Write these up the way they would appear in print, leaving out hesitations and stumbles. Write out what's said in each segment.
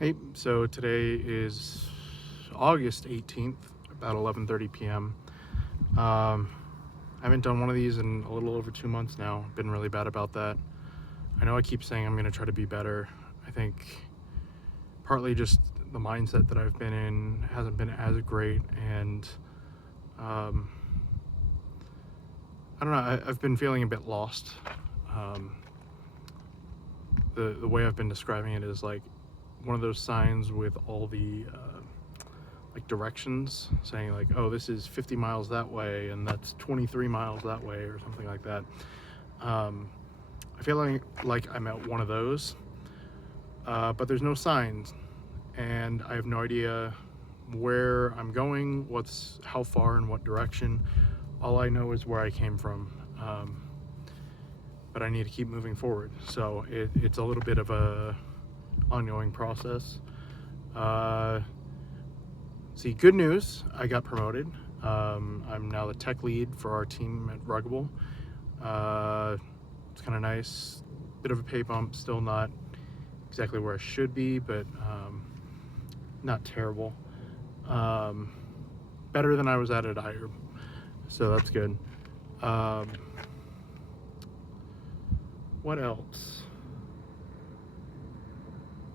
Hey, so today is August 18th, about 11:30 p.m. Um, I haven't done one of these in a little over 2 months now. Been really bad about that. I know I keep saying I'm going to try to be better. I think partly just the mindset that I've been in hasn't been as great, and um, I don't know. I've been feeling a bit lost. Um, the way I've been describing it is like one of those signs with all the like directions saying like, oh, this is 50 miles that way and that's 23 miles that way or something like that. um, I feel like I'm at one of those, but there's no signs, and I have no idea where I'm going, what's how far and what direction. All I know is where I came from, but I need to keep moving forward, so it's a little bit of a ongoing process. uh, See, good news, I got promoted. I'm now the tech lead for our team at Ruggable. It's kind of nice. Bit of a pay bump, still not exactly where I should be, but not terrible. Um, Better than I was at IRB, so that's good. Um, what else?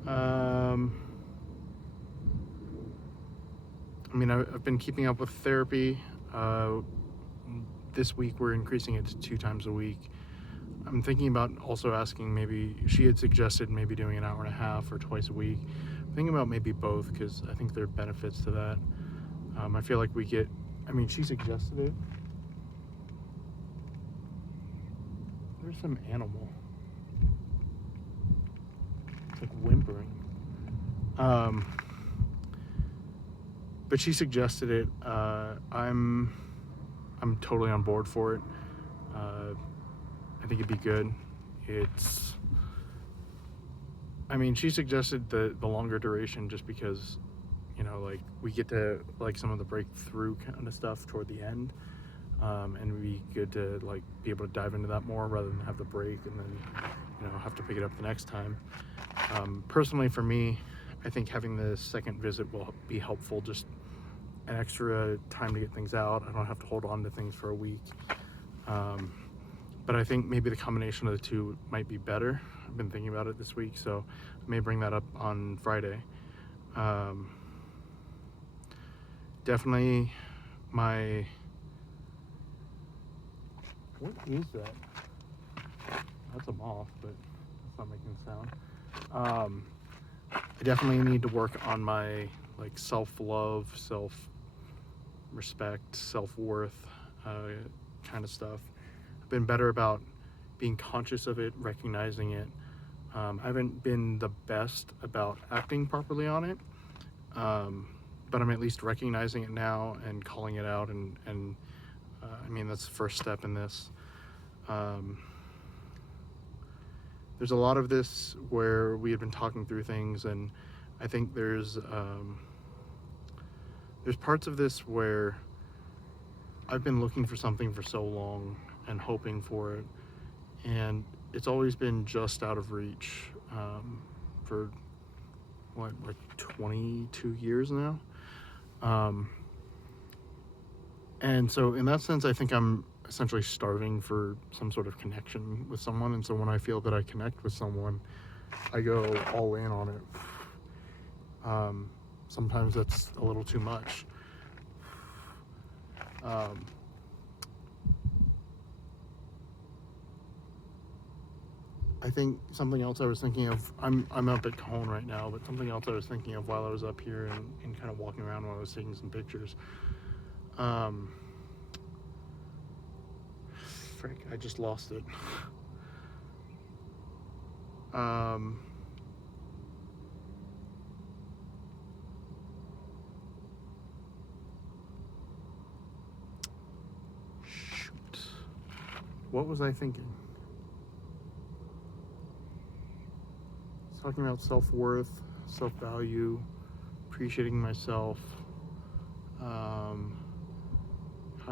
Um, I mean, I've been keeping up with therapy. This week we're increasing it to 2 times a week. I'm thinking about also asking, maybe she had suggested maybe doing an hour and a half or twice a week. I'm thinking about maybe both because I think there are benefits to that. I feel like we get, I mean, she suggested it. There's some animal. It's like whimpering. Um, but she suggested it. I'm totally on board for it. Uh, I think it'd be good. It's, I mean, she suggested the longer duration just because, like we get to like some of the breakthrough kind of stuff toward the end, and it'd be good to like be able to dive into that more rather than have the break and then have to pick it up the next time. Personally, for me, I think having the second visit will be helpful. Just an extra time to get things out. I don't have to hold on to things for a week. Um, but I think maybe the combination of the two might be better. I've been thinking about it this week, so I may bring that up on Friday. Um, Definitely my. What is that? That's a moth, but it's not making a sound. I definitely need to work on my like self-love, self-respect, self-worth, kind of stuff. I've been better about being conscious of it, recognizing it. I haven't been the best about acting properly on it, but I'm at least recognizing it now and calling it out. And I mean, that's the first step in this. Um, there's a lot of this where we have been talking through things, and I think there's parts of this where I've been looking for something for so long and hoping for it, and it's always been just out of reach, for what, like 22 years now. Um, and so in that sense, I think I'm essentially starving for some sort of connection with someone. And so when I feel that I connect with someone, I go all in on it. Sometimes that's a little too much. Um, I think something else I was thinking of, I'm up at Cone right now, but something else I was thinking of while I was up here and kind of walking around while I was taking some pictures. Um, Frick, I just lost it. Um, Shoot. What was I thinking? I was talking about self-worth, self-value, appreciating myself. How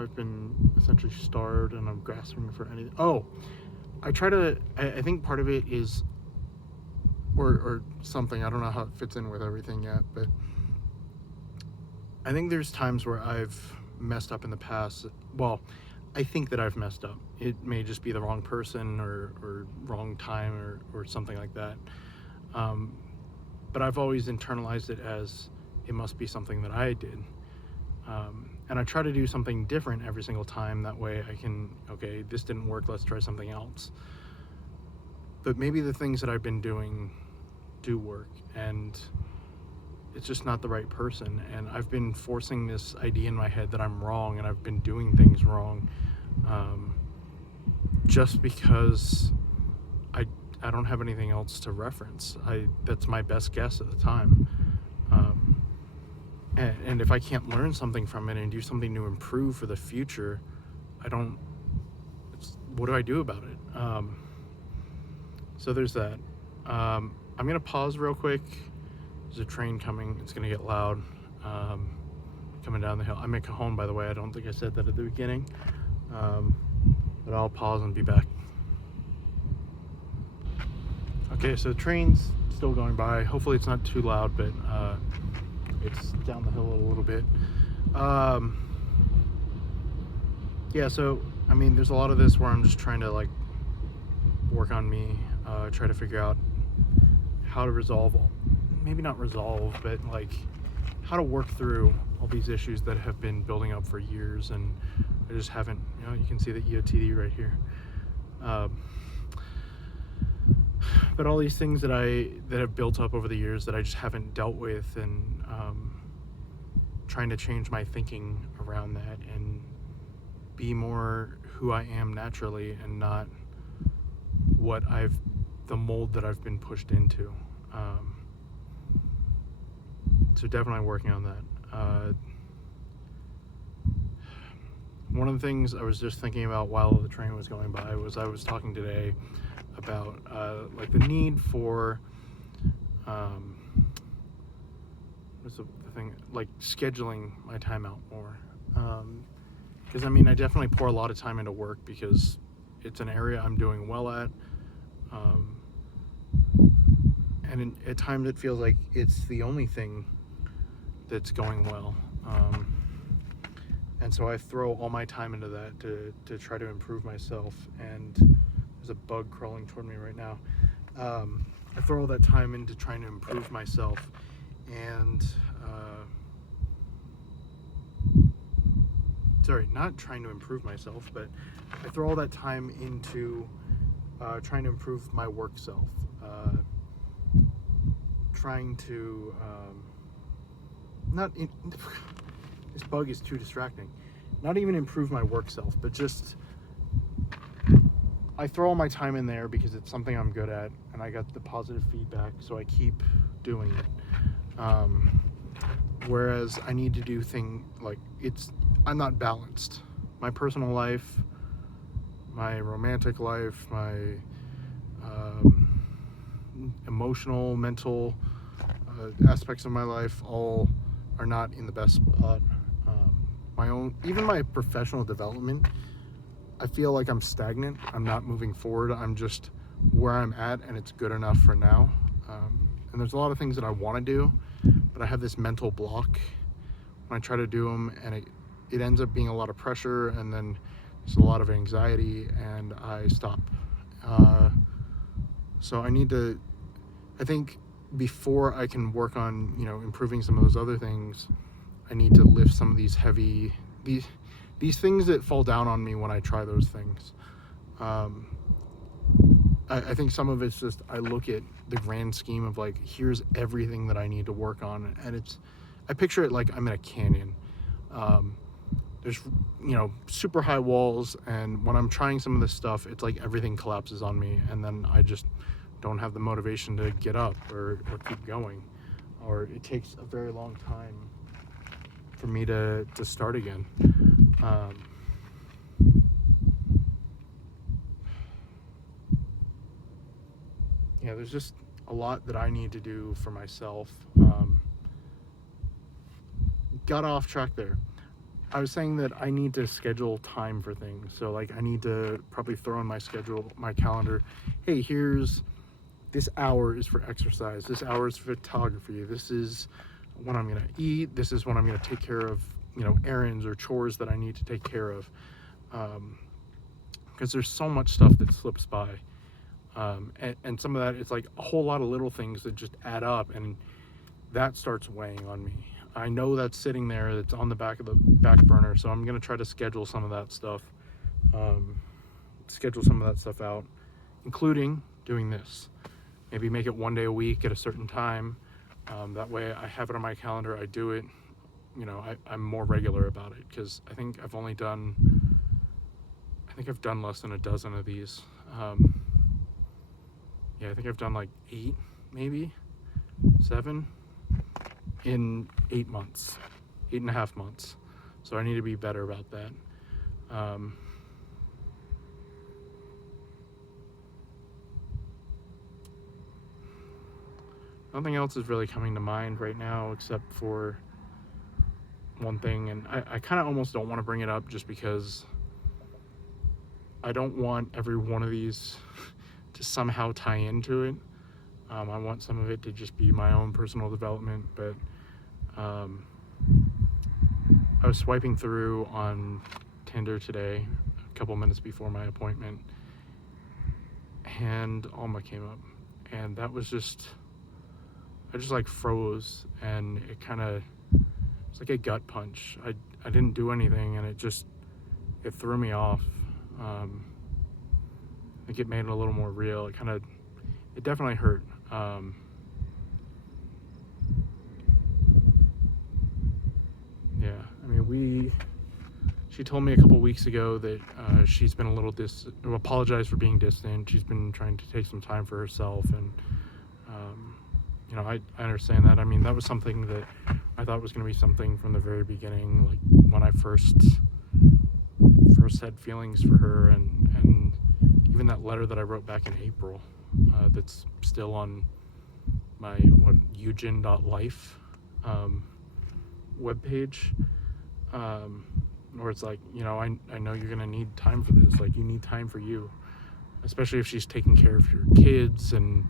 I've been essentially starved and I'm grasping for anything. Oh, I think part of it is or something. I don't know how it fits in with everything yet, but I think there's times where I've messed up in the past. Well, I think that I've messed up. It may just be the wrong person or wrong time or something like that. But I've always internalized it as it must be something that I did. And I try to do something different every single time. That way I can, okay, this didn't work, let's try something else. But maybe the things that I've been doing do work, and it's just not the right person. And I've been forcing this idea in my head that I'm wrong and I've been doing things wrong, just because I don't have anything else to reference. That's my best guess at the time. And if I can't learn something from it and do something to improve for the future, what do I do about it? So there's that. I'm gonna pause real quick. There's a train coming. It's gonna get loud. Coming down the hill. I'm in Cajon, by the way. I don't think I said that at the beginning. But I'll pause and be back. Okay, so the train's still going by. Hopefully it's not too loud, but it's down the hill a little bit. Yeah, so I mean, there's a lot of this where I'm just trying to like work on me, try to figure out how to resolve, maybe not resolve, but like how to work through all these issues that have been building up for years, and I just haven't, you can see the EOTD right here. But all these things that have built up over the years that I just haven't dealt with, and trying to change my thinking around that and be more who I am naturally and not the mold that I've been pushed into. So definitely working on that. One of the things I was just thinking about while the train was going by was I was talking today about like the need for what's the thing, like scheduling my time out more, because I mean I definitely pour a lot of time into work because it's an area I'm doing well at, and at times it feels like it's the only thing that's going well, and so I throw all my time into that to try to improve myself. And there's a bug crawling toward me right now. I throw all that time into trying to improve myself, and sorry, not trying to improve myself, but I throw all that time into trying to improve my work self, trying to this bug is too distracting. Not even improve my work self, but just I throw all my time in there because it's something I'm good at, and I got the positive feedback, so I keep doing it. Whereas I need to do things like I'm not balanced. My personal life, my romantic life, my emotional, mental aspects of my life all are not in the best spot. Even my professional development, I feel like I'm stagnant. I'm not moving forward. I'm just where I'm at, and it's good enough for now. And there's a lot of things that I want to do, but I have this mental block when I try to do them, and it ends up being a lot of pressure, and then there's a lot of anxiety, and I stop. So I think before I can work on, improving some of those other things, I need to lift some of these heavy, these things that fall down on me when I try those things. I think some of it's just, I look at the grand scheme of like, here's everything that I need to work on. And I picture it like I'm in a canyon. There's, super high walls. And when I'm trying some of this stuff, it's like everything collapses on me. And then I just don't have the motivation to get up or keep going. Or it takes a very long time for me to start again. There's just a lot that I need to do for myself. Got off track there. I was saying that I need to schedule time for things. So like I need to probably throw in my calendar, hey, here's this hour is for exercise, this hour is for photography, this is when I'm going to eat, this is when I'm going to take care of, you know, errands or chores that I need to take care of. Because there's so much stuff that slips by. And some of that, it's like a whole lot of little things that just add up, and that starts weighing on me. I know that's sitting there, that's on the back burner, so I'm going to try to schedule some of that stuff. Schedule some of that stuff out, including doing this. Maybe make it one day a week at a certain time. That way I have it on my calendar, I do it. You know, I'm more regular about it, because I think I've done less than a dozen of these. Yeah, I think I've done like 8, maybe 7 in 8 months, 8.5 months. So I need to be better about that. Nothing else is really coming to mind right now except for one thing, and I kind of almost don't want to bring it up just because I don't want every one of these to somehow tie into it. I want some of it to just be my own personal development, but I was swiping through on Tinder today, a couple minutes before my appointment, and Alma came up, and that was just, I just like froze, and it kind of, it's like a gut punch. I didn't do anything, and it threw me off. I think it made it a little more real. It definitely hurt. Yeah, I mean, she told me a couple weeks ago that she's been a little apologized for being distant. She's been trying to take some time for herself, and you know, I understand that. I mean, that was something that I thought was going to be something from the very beginning, like when I first had feelings for her, and even that letter that I wrote back in April, that's still on my Eu-Changelog webpage, where it's like, you know, I know you're gonna need time for this. Like, you need time for you, especially if she's taking care of your kids and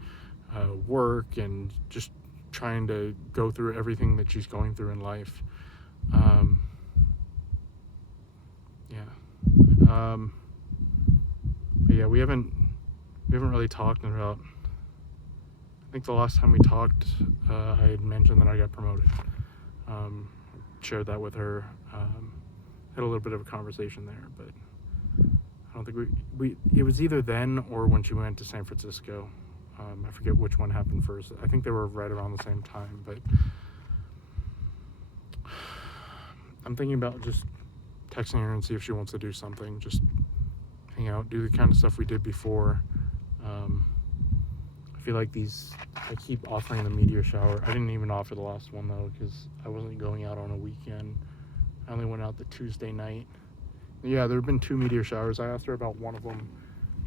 work and just trying to go through everything that she's going through in life. But yeah, we haven't really talked in about, I think the last time we talked, I had mentioned that I got promoted. Shared that with her. Had a little bit of a conversation there, but I don't think it was either then or when she went to San Francisco. I forget which one happened first. I think they were right around the same time, but I'm thinking about just texting her and see if she wants to do something, just hang out, do the kind of stuff we did before. I feel like I keep offering the meteor shower. I didn't even offer the last one though, because I wasn't going out on a weekend. I only went out the Tuesday night. Yeah, there have been 2 meteor showers. I asked her about one of them,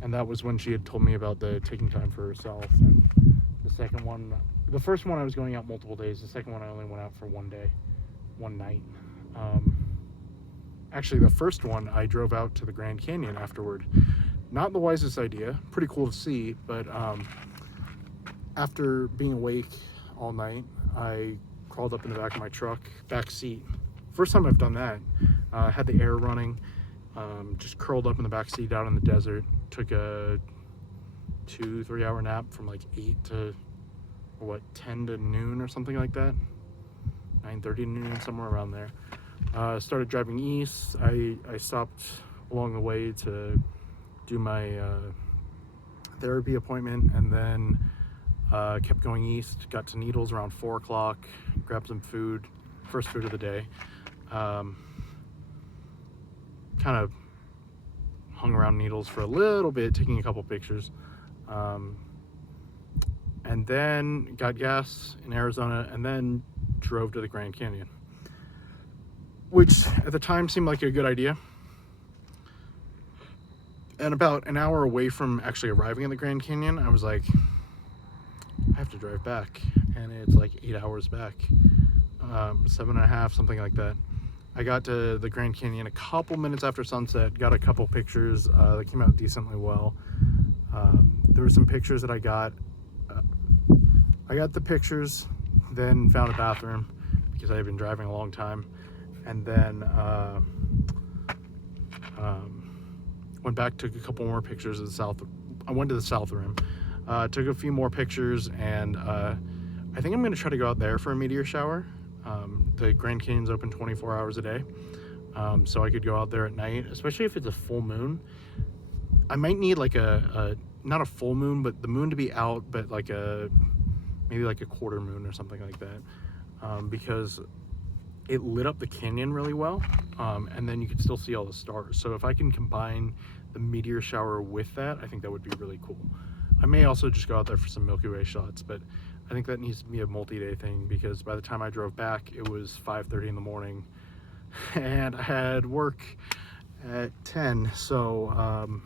and that was when she had told me about the taking time for herself. And the second one, the first one I was going out multiple days. The second one I only went out for one day, one night. Actually, the first one I drove out to the Grand Canyon afterward. Not the wisest idea. Pretty cool to see, but after being awake all night, I crawled up in the back of my truck, back seat. First time I've done that. Had the air running, just curled up in the back seat out in the desert. Took a 2-3 hour nap from like 8 to 10 to noon or something like that. 9:30 to noon, somewhere around there. Started driving east. I stopped along the way to do my therapy appointment, and then kept going east. Got to Needles around 4 o'clock. Grabbed some food, first food of the day. Kind of hung around Needles for a little bit, taking a couple pictures, and then got gas in Arizona, and then drove to the Grand Canyon, which at the time seemed like a good idea. And about an hour away from actually arriving in the Grand Canyon, I was like, I have to drive back, and it's like 8 hours back, 7.5, something like that. I got to the Grand Canyon a couple minutes after sunset, got a couple pictures that came out decently well. There were some pictures that I got I got the pictures, then found a bathroom because I had been driving a long time, and then went back, took a couple more pictures of the south. I went to the south rim, took a few more pictures, and I think I'm going to try to go out there for a meteor shower. The Grand Canyon's open 24 hours a day, so I could go out there at night, especially if it's a full moon. I might need like a not a full moon, but the moon to be out, but like maybe like a quarter moon or something like that, because it lit up the canyon really well, and then you could still see all the stars. So if I can combine the meteor shower with that, I think that would be really cool. I may also just go out there for some Milky Way shots, but I think that needs to be a multi-day thing, because by the time I drove back, it was 5:30 in the morning, and I had work at 10. So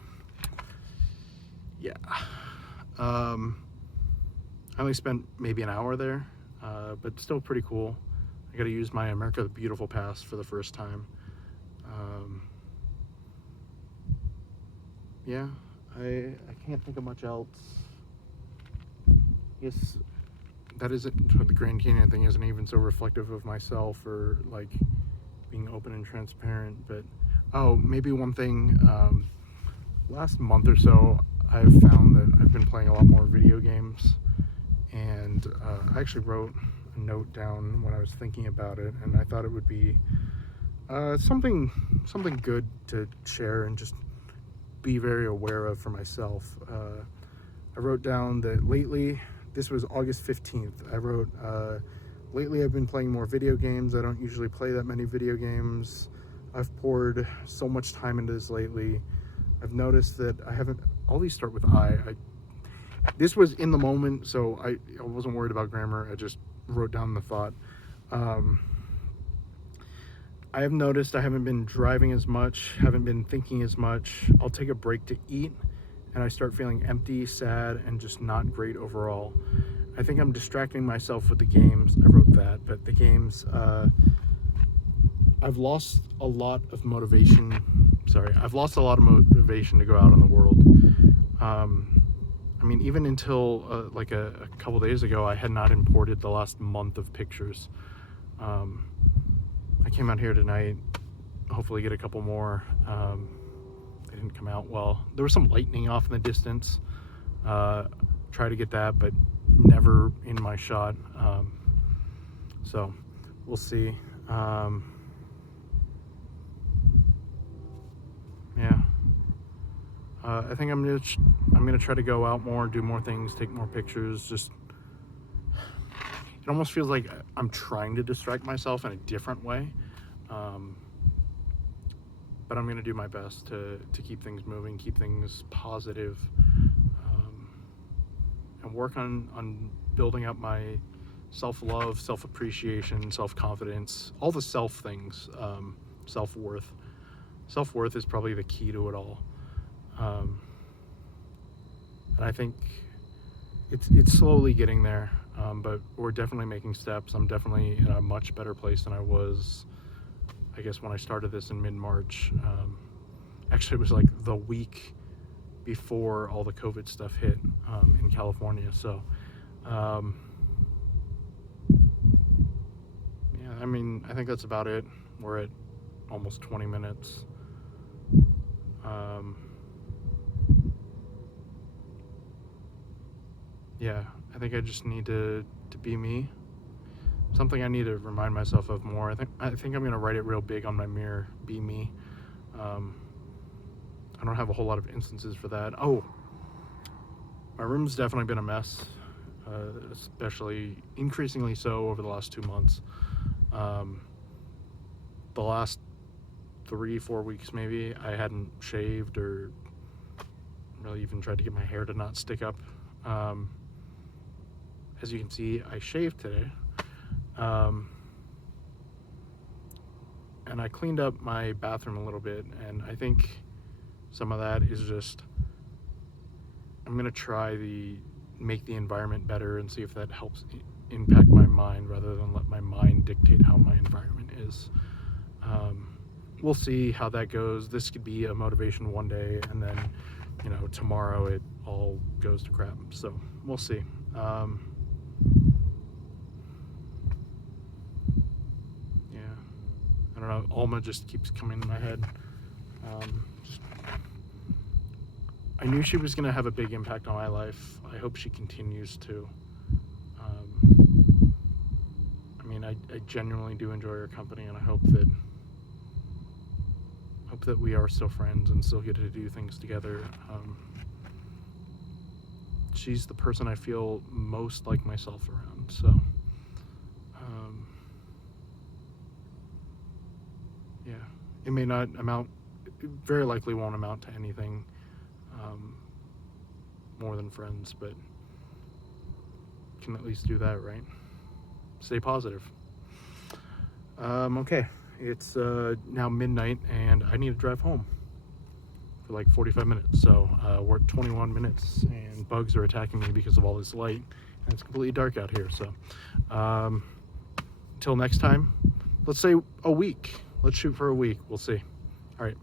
yeah, I only spent maybe an hour there, but still pretty cool. I got to use my America the Beautiful pass for the first time. Yeah, I can't think of much else. Yes, that isn't, the Grand Canyon thing isn't even so reflective of myself or like being open and transparent, but oh, maybe one thing, last month or so I've found that I've been playing a lot more video games, and I actually wrote a note down when I was thinking about it, and I thought it would be something good to share and just be very aware of for myself. I wrote down that lately, this was August 15th, I wrote, lately I've been playing more video games. I don't usually play that many video games. I've poured so much time into this lately. I've noticed that I haven't, all these start with this was in the moment, so I wasn't worried about grammar. I just wrote down the thought. I have noticed I haven't been driving as much, haven't been thinking as much. I'll take a break to eat, and I start feeling empty, sad, and just not great overall. I think I'm distracting myself with the games. I wrote that, but the games, I've lost a lot of motivation. I've lost a lot of motivation to go out in the world. I mean, even until like a couple days ago, I had not imported the last month of pictures. I came out here tonight, hopefully get a couple more. They didn't come out well. There was some lightning off in the distance. Try to get that, but never in my shot. So we'll see. Yeah. I think I'm gonna try to go out more, do more things, take more pictures. Just, it almost feels like I'm trying to distract myself in a different way, but I'm gonna do my best to keep things moving, keep things positive, and work on building up my self-love, self-appreciation, self-confidence, all the self things, self-worth. Self-worth is probably the key to it all. And I think it's slowly getting there, but we're definitely making steps. I'm definitely in a much better place than I was, I guess, when I started this in mid-March. Actually, it was like the week before all the COVID stuff hit in California. So, yeah, I mean, I think that's about it. We're at almost 20 minutes. Yeah, I think I just need to be me. Something I need to remind myself of more. I think I'm gonna write it real big on my mirror. Be me. I don't have a whole lot of instances for that. Oh, my room's definitely been a mess, especially increasingly so over the last 2 months. The last 3-4 weeks maybe, I hadn't shaved or really even tried to get my hair to not stick up. As you can see, I shaved today, and I cleaned up my bathroom a little bit, and I think some of that is just, I'm gonna try make the environment better and see if that helps impact my mind rather than let my mind dictate how my environment is. We'll see how that goes. This could be a motivation one day, and then, tomorrow it all goes to crap. So we'll see. Alma just keeps coming to my head. I knew she was going to have a big impact on my life. I hope she continues to. I mean, I genuinely do enjoy her company, and I hope that we are still friends and still get to do things together. She's the person I feel most like myself around, so yeah, it may not amount, it very likely won't amount to anything more than friends, but can at least do that, right? Stay positive. Okay, it's now midnight and I need to drive home for like 45 minutes, so we're at 21 minutes and bugs are attacking me because of all this light, and it's completely dark out here. So until next time, let's say a week. Let's shoot for a week. We'll see. All right.